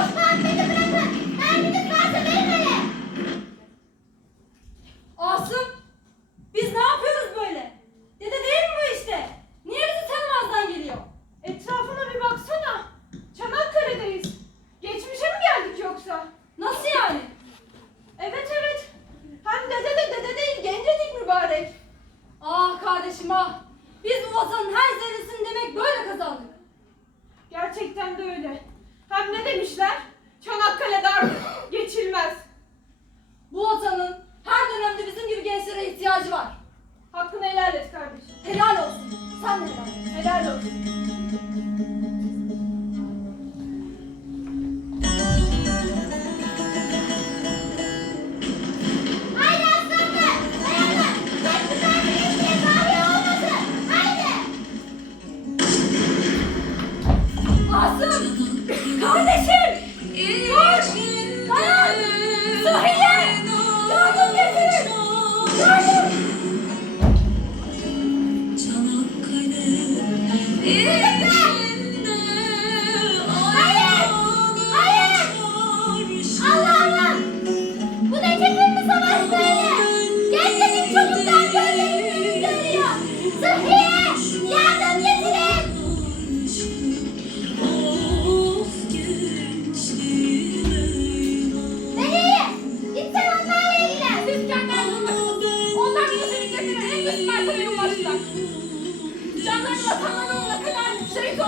Osman beni. Asım, biz ne yapıyoruz böyle? Dede değil mi bu işte? Niye bizi tanımazdan geliyor? Etrafına bir baksana. Çanakkale'deyiz. Geçmişe mi geldik yoksa? Nasıl yani? Evet evet. Hem dede de dede değil gencecik mübarek. Ah kardeşim ah. Biz bu vatanın her zerresini demek böyle kazandık. Gerçekten de öyle. Helal et. Helal olsun.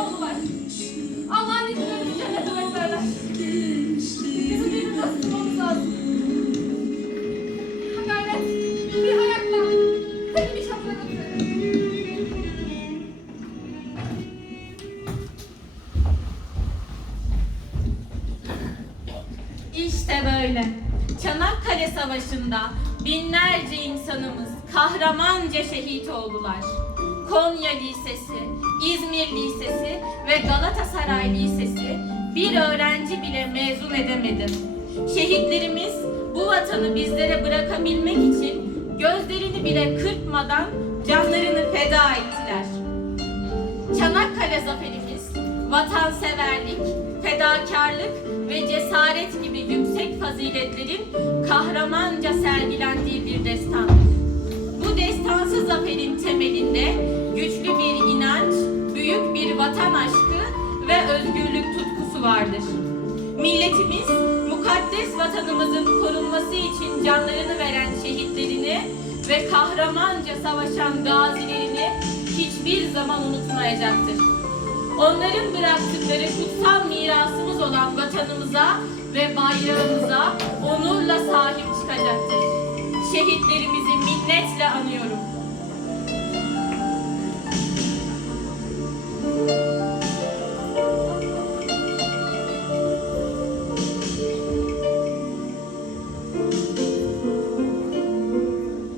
Oldular. Allah'ın izniyle bizi. Bir ayakla. Seni bir götürelim. İşte böyle. Çanakkale Savaşı'nda binlerce insanımız kahramanca şehit oldular. Konya Lisesi, İzmir Lisesi ve Galatasaray Lisesi bir öğrenci bile mezun edemedi. Şehitlerimiz bu vatanı bizlere bırakabilmek için gözlerini bile kırpmadan canlarını feda ettiler. Çanakkale zaferimiz, vatanseverlik, fedakarlık ve cesaret gibi yüksek faziletlerin kahramanca sergilendiği bir destan. Bu destansı zaferin temelinde güçlü bir inanç, büyük bir vatan aşkı ve özgürlük tutkusu vardır. Milletimiz, mukaddes vatanımızın korunması için canlarını veren şehitlerini ve kahramanca savaşan gazilerini hiçbir zaman unutmayacaktır. Onların bıraktıkları kutsal mirasımız olan vatanımıza ve bayrağımıza onurla sahip çıkacaktır. Şehitlerimizi minnetle anıyorum.